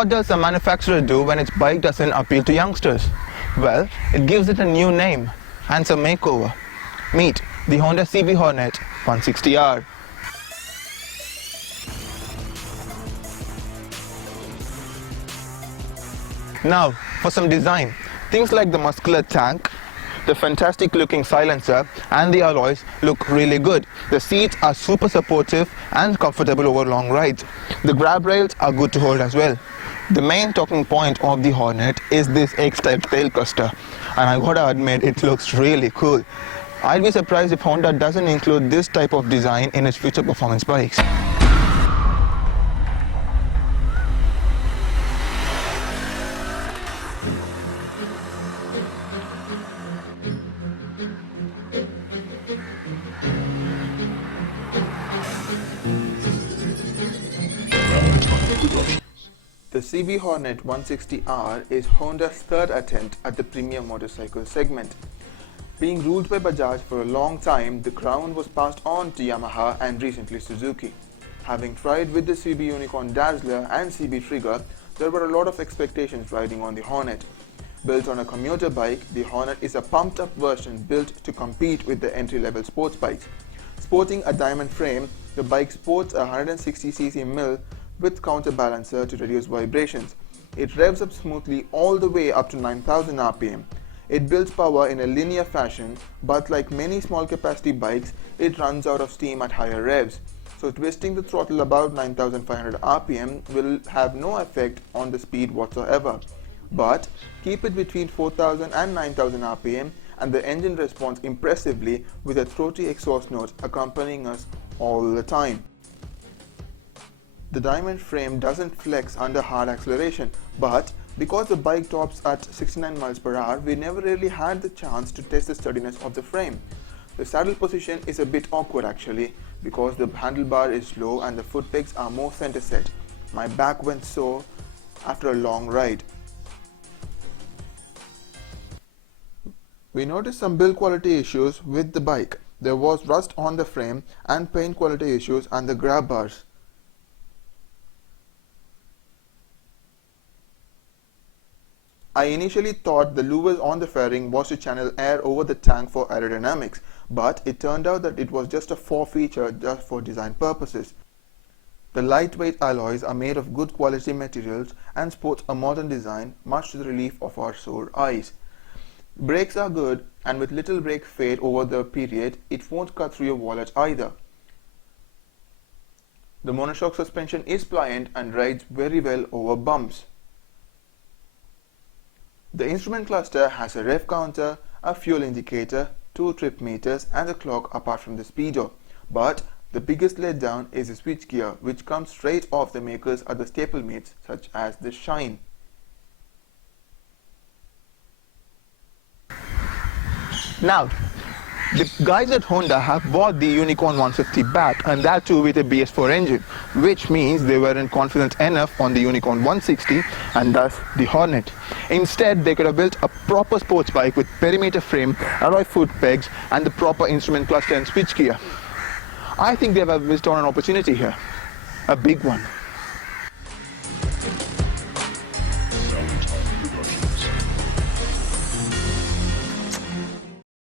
what does the manufacturer do when its bike doesn't appeal to youngsters? Well, it gives it a new name and some makeover. Meet the Honda CB Hornet 160R. Now, for some design, things like the muscular tank, the fantastic looking silencer and the alloys look really good. The seats are super supportive and comfortable over long rides. The grab rails are good to hold as well. The main talking point of the Hornet is this X-type tail cluster, and I gotta admit it looks really cool. I'd be surprised if Honda doesn't include this type of design in its future performance bikes. The CB Hornet 160R is Honda's third attempt at the premium motorcycle segment. Being ruled by Bajaj for a long time, the crown was passed on to Yamaha and recently Suzuki. Having tried with the CB Unicorn Dazzler and CB Trigger, there were a lot of expectations riding on the Hornet. Built on a commuter bike, the Hornet is a pumped-up version built to compete with the entry-level sports bikes. Sporting a diamond frame, the bike sports a 160cc mill with counterbalancer to reduce vibrations. It revs up smoothly all the way up to 9000 RPM. It builds power in a linear fashion, but like many small capacity bikes, it runs out of steam at higher revs. So twisting the throttle above 9500 RPM will have no effect on the speed whatsoever. But keep it between 4000 and 9000 RPM and the engine responds impressively with a throaty exhaust note accompanying us all the time. The diamond frame doesn't flex under hard acceleration, but because the bike tops at 69 miles per hour, we never really had the chance to test the sturdiness of the frame. The saddle position is a bit awkward actually, because the handlebar is low and the foot pegs are more center set. My back went sore after a long ride. We noticed some build quality issues with the bike. There was rust on the frame and paint quality issues on the grab bars. I initially thought the louvers on the fairing was to channel air over the tank for aerodynamics, but it turned out that it was just a faux feature just for design purposes. The lightweight alloys are made of good quality materials and sports a modern design, much to the relief of our sore eyes. Brakes are good, and with little brake fade over the period, it won't cut through your wallet either. The monoshock suspension is pliant and rides very well over bumps. The instrument cluster has a rev counter, a fuel indicator, 2 trip meters and a clock apart from the speedo. But the biggest letdown is the switchgear, which comes straight off the maker's other staple mates such as the Shine. Now, the guys at Honda have bought the Unicorn 150 back, and that too with a BS4 engine, which means they weren't confident enough on the Unicorn 160 and thus the Hornet. Instead, they could have built a proper sports bike with perimeter frame, alloy foot pegs and the proper instrument cluster and switchgear. I think they have missed on an opportunity here, a big one.